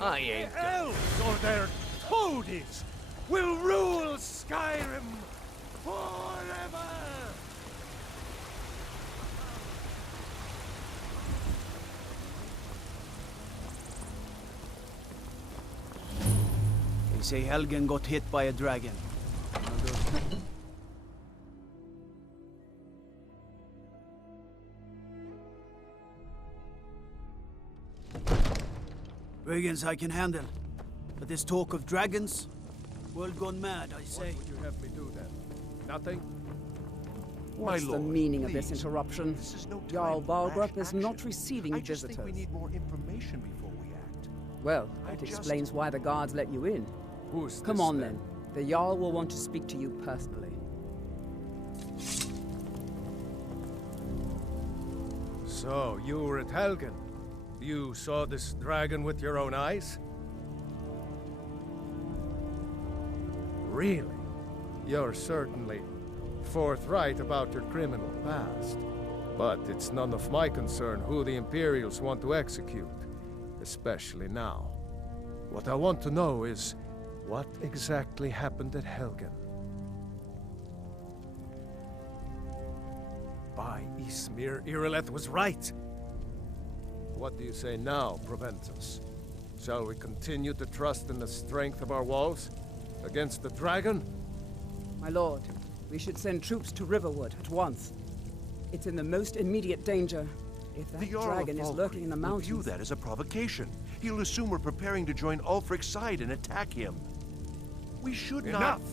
I ain't The elves or their toadies will rule Skyrim forever! They say Helgen got hit by a dragon. Brigands I can handle. But this talk of dragons? World gone mad, I say. What would you have me do then? Nothing? What's My the lord, meaning of please. this interruption? This is no time Jarl for rash Balgruuf is not action. receiving I just visitors. think we need more information before we act. Well, I that just- explains why the guards let you in. Who's Come this, on then. The Jarl will want to speak to you personally. So, you were at Helgen. You saw this dragon with your own eyes? Really? You're certainly forthright about your criminal past. But it's none of my concern who the Imperials want to execute, especially now. What I want to know is, what exactly happened at Helgen? By Ysmir, Irileth was right! What do you say now, Proventus? Shall we continue to trust in the strength of our walls? Against the dragon? My lord, we should send troops to Riverwood at once. It's in the most immediate danger. If that The Jarl of dragon is lurking in the Falkreath will view mountains... that as a provocation. He'll assume we're preparing to join Ulfric's side and attack him. We should not... Enough!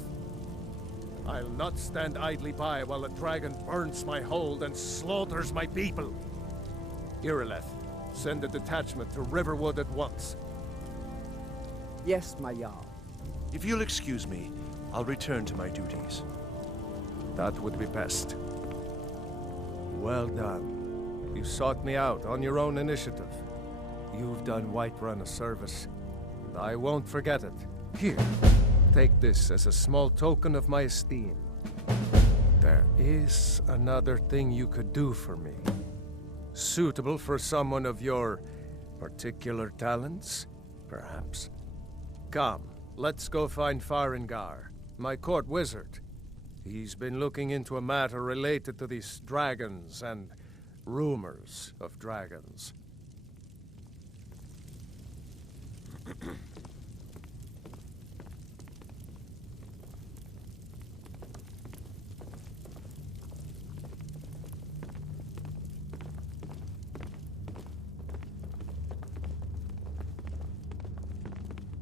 I'll not stand idly by while the dragon burns my hold and slaughters my people. Irileth, send a detachment to Riverwood at once. Yes, my Jarl. If you'll excuse me, I'll return to my duties. That would be best. Well done. You sought me out on your own initiative. You've done Whiterun a service, and I won't forget it. Here, take this as a small token of my esteem. There is another thing you could do for me. Suitable for someone of your particular talents, perhaps. Come, let's go find Farengar, my court wizard. He's been looking into a matter related to these dragons and rumors of dragons.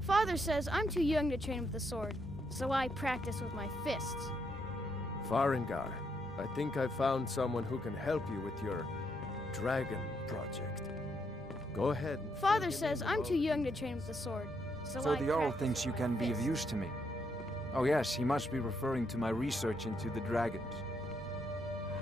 Father says I'm too young to train with the sword, so I practice with my fists. Farengar, I think I found someone who can help you with your dragon project. Go ahead. Father says I'm too young to train with the sword, so So I the Jarl practice thinks you with my can be of fists. use to me. Oh yes, he must be referring to my research into the dragons.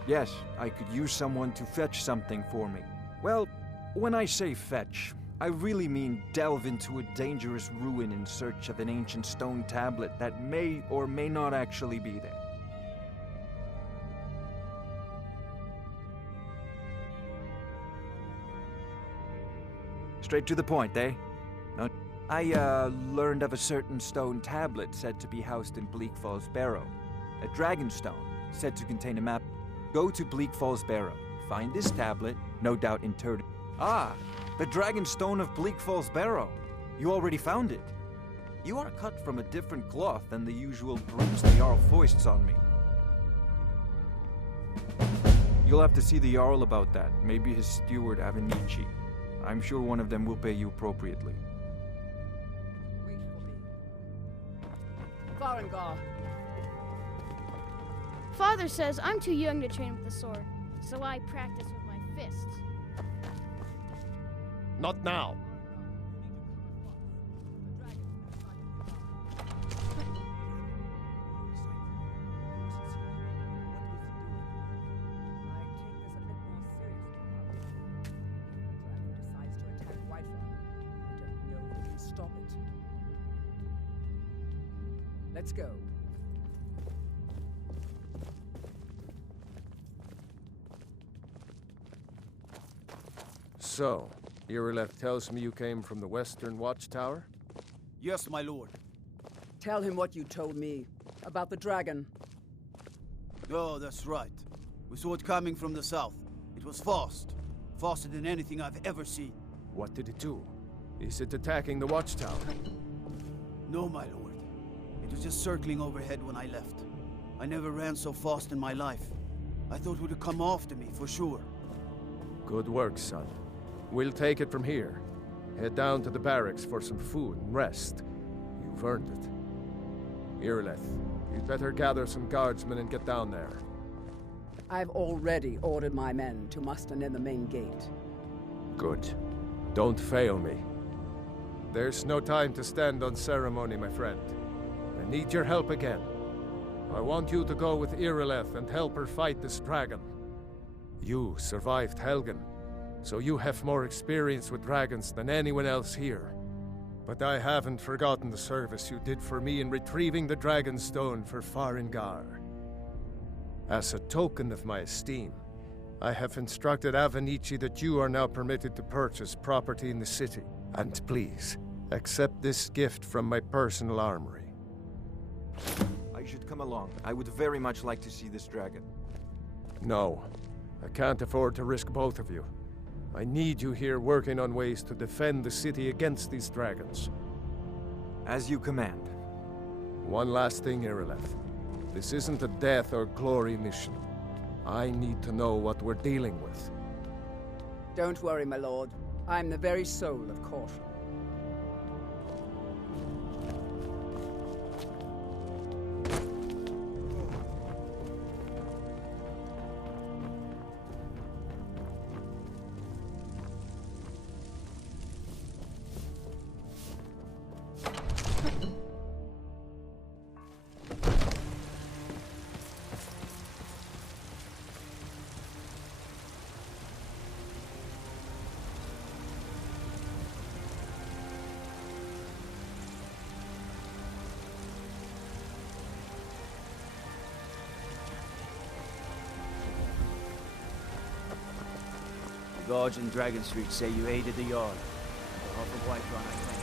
Yes, I could use someone to fetch something for me. Well, when I say fetch, I really mean delve into a dangerous ruin in search of an ancient stone tablet that may or may not actually be there. Straight to the point, eh? No, I learned of a certain stone tablet said to be housed in Bleak Falls Barrow. A dragon stone said to contain a map. Go to Bleak Falls Barrow. Find this tablet, no doubt interred. Ah, the dragon stone of Bleak Falls Barrow. You already found it. You are cut from a different cloth than the usual brutes the Jarl foists on me. You'll have to see the Jarl about that. Maybe his steward Avenici. I'm sure one of them will pay you appropriately. Wait for me. Farengar. Father says I'm too young to train with the sword, so I practice with my fists. Not now. Let's go. So, Irileth tells me you came from the Western Watchtower? Yes, my lord. Tell him what you told me about the dragon. Oh, that's right. We saw it coming from the south. It was fast. Faster than anything I've ever seen. What did it do? Is it attacking the Watchtower? No, my lord. It was just circling overhead when I left. I never ran so fast in my life. I thought it would have come after me, for sure. Good work, son. We'll take it from here. Head down to the barracks for some food and rest. You've earned it. Irileth, you'd better gather some guardsmen and get down there. I've already ordered my men to muster near the main gate. Good. Don't fail me. There's no time to stand on ceremony, my friend. I need your help again. I want you to go with Irileth and help her fight this dragon. You survived Helgen, so you have more experience with dragons than anyone else here. But I haven't forgotten the service you did for me in retrieving the Dragon Stone for Farengar. As a token of my esteem, I have instructed Avenici that you are now permitted to purchase property in the city. And please, accept this gift from my personal armory. I should come along. I would very much like to see this dragon. No, I can't afford to risk both of you. I need you here working on ways to defend the city against these dragons. As you command. One last thing, Irileth. This isn't a death or glory mission. I need to know what we're dealing with. Don't worry, my lord. I'm the very soul of caution. The guards in Dragon Street say you aided the Jarl. On behalf of Whiterun, I thank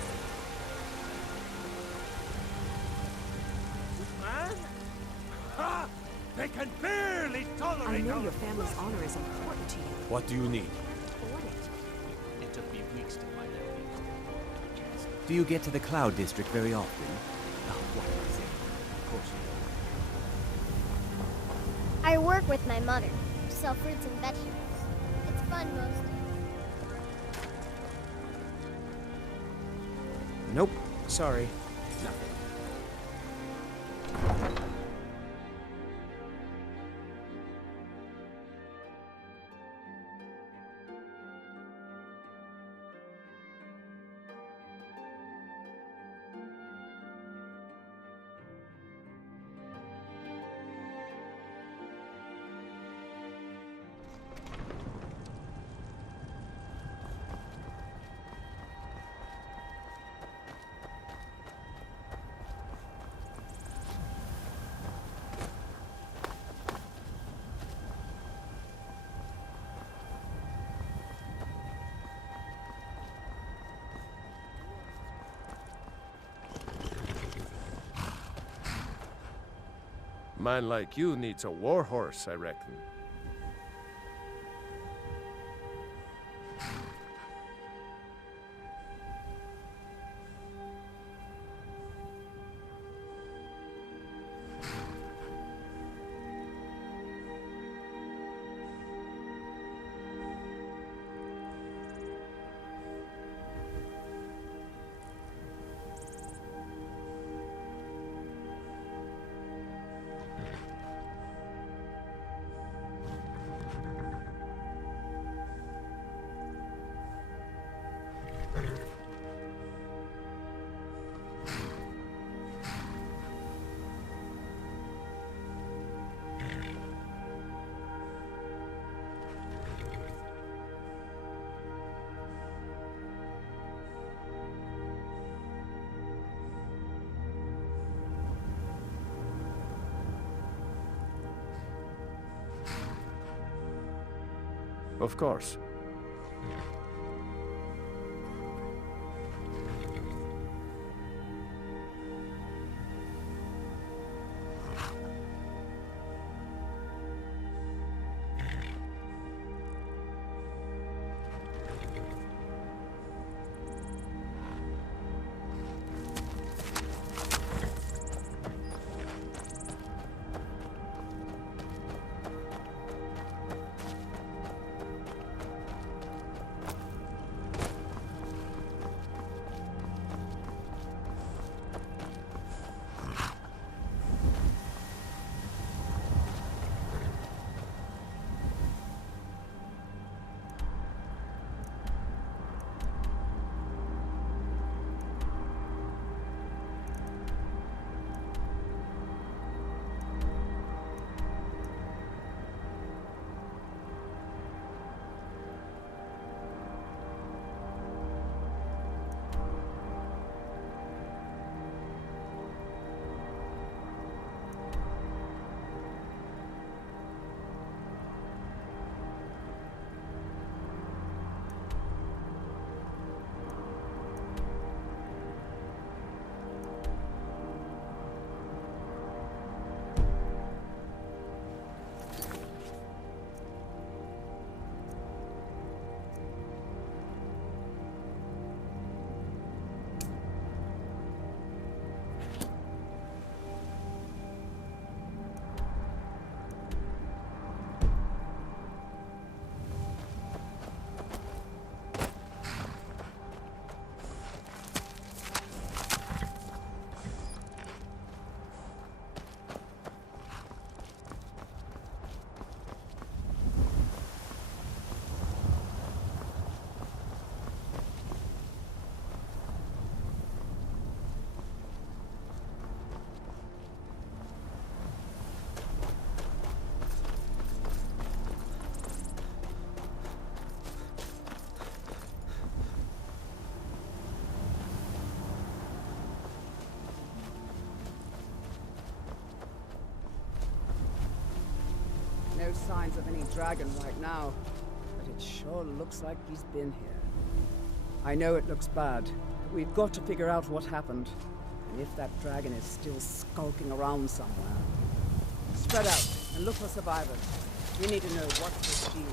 you. Man? Ha! They can barely I tolerate know our... your family's honor is important to you. What do you need? Afford it. It took me weeks to find that vehicle. Do you get to the Cloud District very often? Oh, what is it? Of course you I work with my mother. Sell fruits and vegetables. It's fun most days. Nope. Sorry. Nothing. Man like you needs a war horse, I reckon. Of course. no signs of any dragon right now, but it sure looks like he's been here. I know it looks bad, but we've got to figure out what happened, and if that dragon is still skulking around somewhere. Spread out and look for survivors. We need to know what's this deal.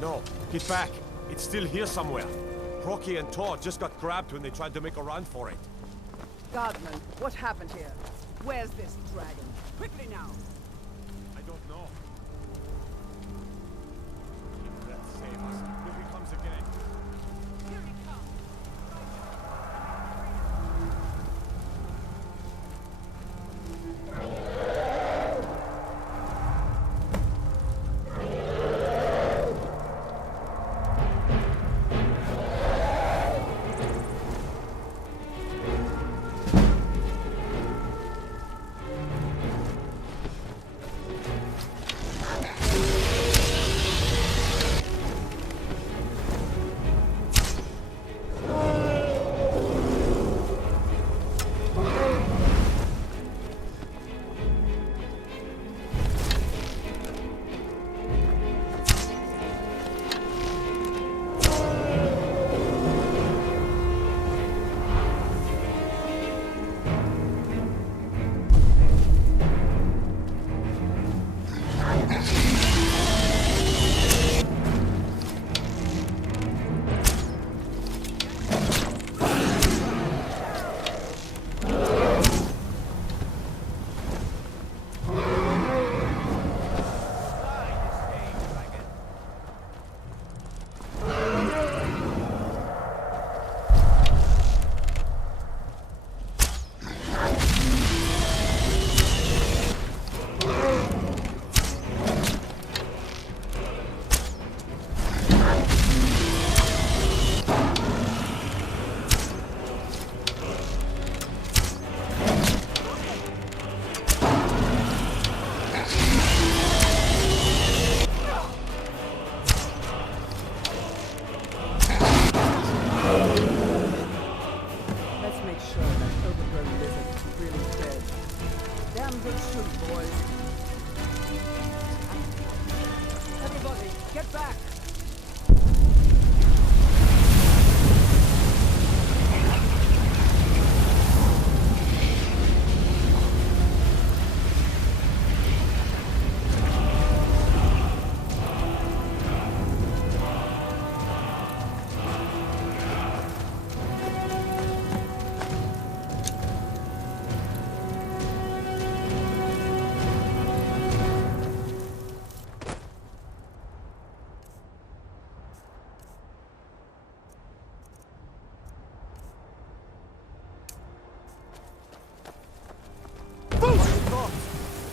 No, get back. It's still here somewhere. Procky and Todd just got grabbed when they tried to make a run for it. Guardsman, what happened here? Where's this dragon? Quickly now! I don't know. If that saves us, here he comes again. Here he comes! Get back!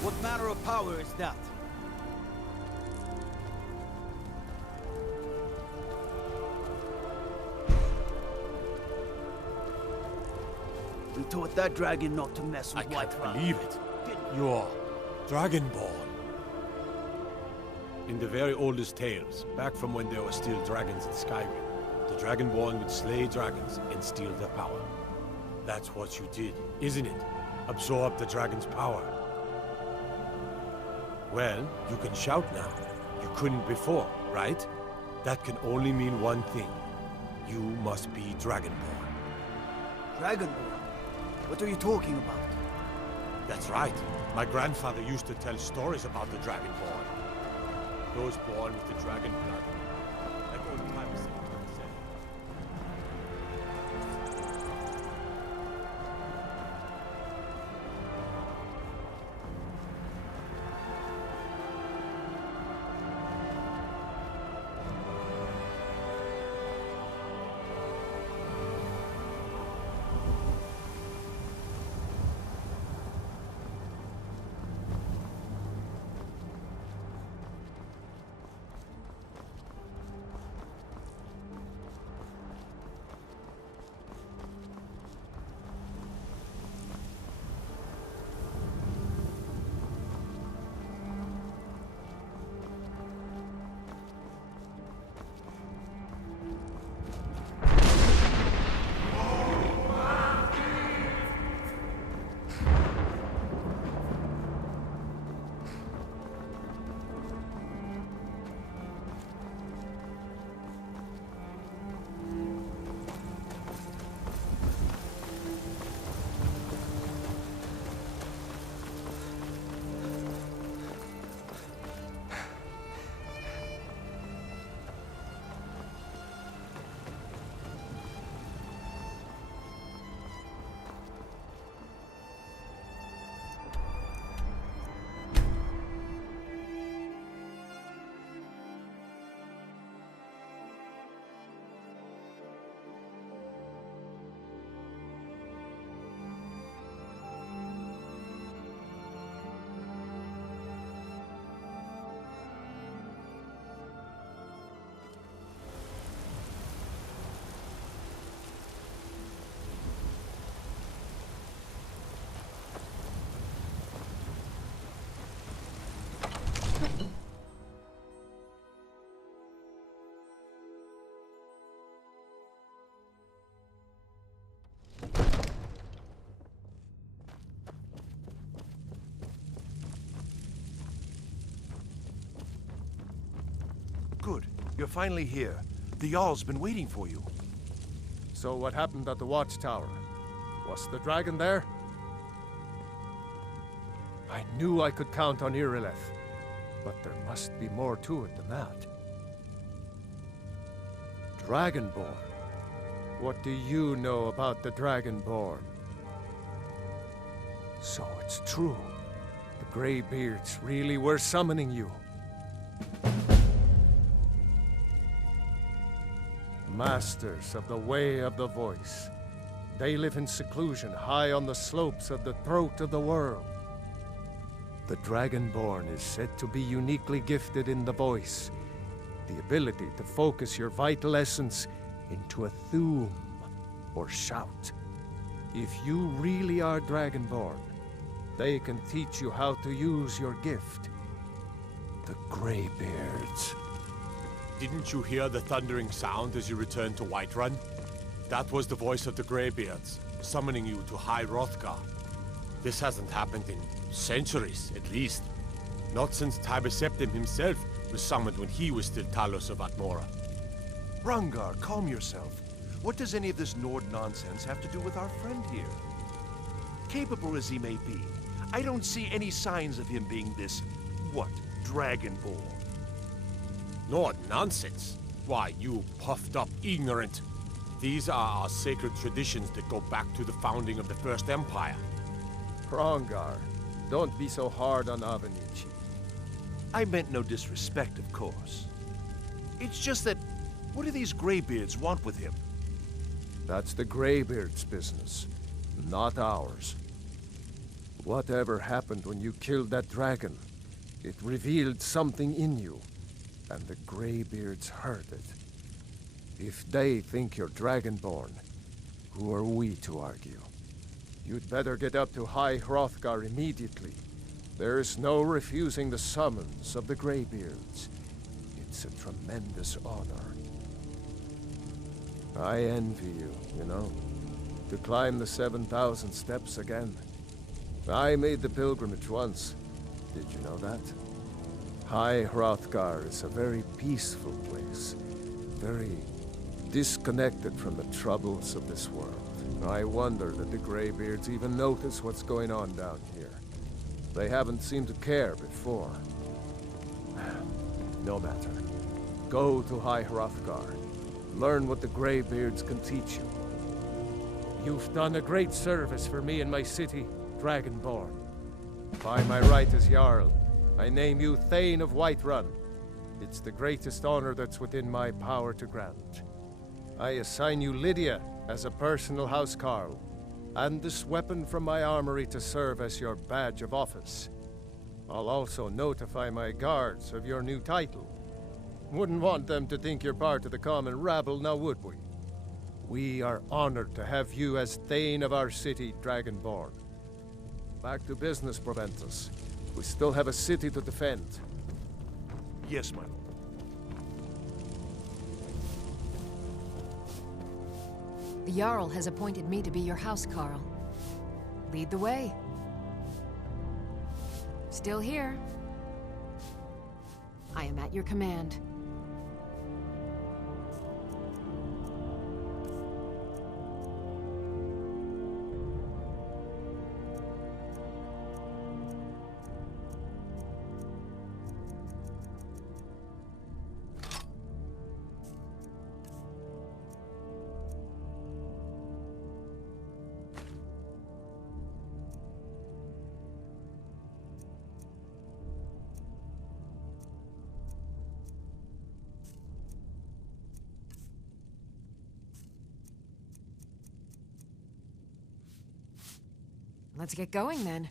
What manner of power is that? We taught that dragon not to mess with I White can't Run. believe it. You're Dragonborn. In the very oldest tales, back from when there were still dragons in Skyrim, the Dragonborn would slay dragons and steal their power. That's what you did, isn't it? Absorb the dragon's power. Well, you can shout now. You couldn't before, right? That can only mean one thing. You must be Dragonborn. Dragonborn? What are you talking about? That's right. My grandfather used to tell stories about the Dragonborn. Those born with the dragon blood. Like old times said. You're finally here. The Jarl's been waiting for you. So what happened at the watchtower? Was the dragon there? I knew I could count on Irileth, but there must be more to it than that. Dragonborn? What do you know about the Dragonborn? So it's true. The Greybeards really were summoning you. Masters of the Way of the Voice. They live in seclusion high on the slopes of the throat of the world. The Dragonborn is said to be uniquely gifted in the voice, the ability to focus your vital essence into a thume or shout. If you really are Dragonborn, they can teach you how to use your gift. The Greybeards. Didn't you hear the thundering sound as you returned to Whiterun? That was the voice of the Greybeards, summoning you to High Hrothgar. This hasn't happened in centuries, at least. Not since Tiber Septim himself was summoned when he was still Talos of Atmora. Hrongar, calm yourself. What does any of this Nord nonsense have to do with our friend here? Capable as he may be, I don't see any signs of him being this, Dragonborn. Nord nonsense? Why, you puffed up ignorant. These are our sacred traditions that go back to the founding of the First Empire. Hrongar, don't be so hard on Avenichi. I meant no disrespect, of course. It's just that, what do these Greybeards want with him? That's the Greybeards' business, not ours. Whatever happened when you killed that dragon, it revealed something in you, and the Greybeards heard it. If they think you're Dragonborn, who are we to argue? You'd better get up to High Hrothgar immediately. There's no refusing the summons of the Greybeards. It's a tremendous honor. I envy you, you know, to climb the 7,000 steps again. I made the pilgrimage once. Did you know that? High Hrothgar is a very peaceful place, very disconnected from the troubles of this world. I wonder that the Greybeards even notice what's going on down here. They haven't seemed to care before. No matter. Go to High Hrothgar. Learn what the Greybeards can teach you. You've done a great service for me and my city, Dragonborn. By my right as Jarl, I name you Thane of Whiterun. It's the greatest honor that's within my power to grant. I assign you Lidia as a personal housecarl, and this weapon from my armory to serve as your badge of office. I'll also notify my guards of your new title. Wouldn't want them to think you're part of the common rabble, now would we? We are honored to have you as Thane of our city, Dragonborn. Back to business, Proventus. We still have a city to defend. Yes, my lord. The Jarl has appointed me to be your housecarl. Lead the way. Still here. I am at your command. Let's get going then.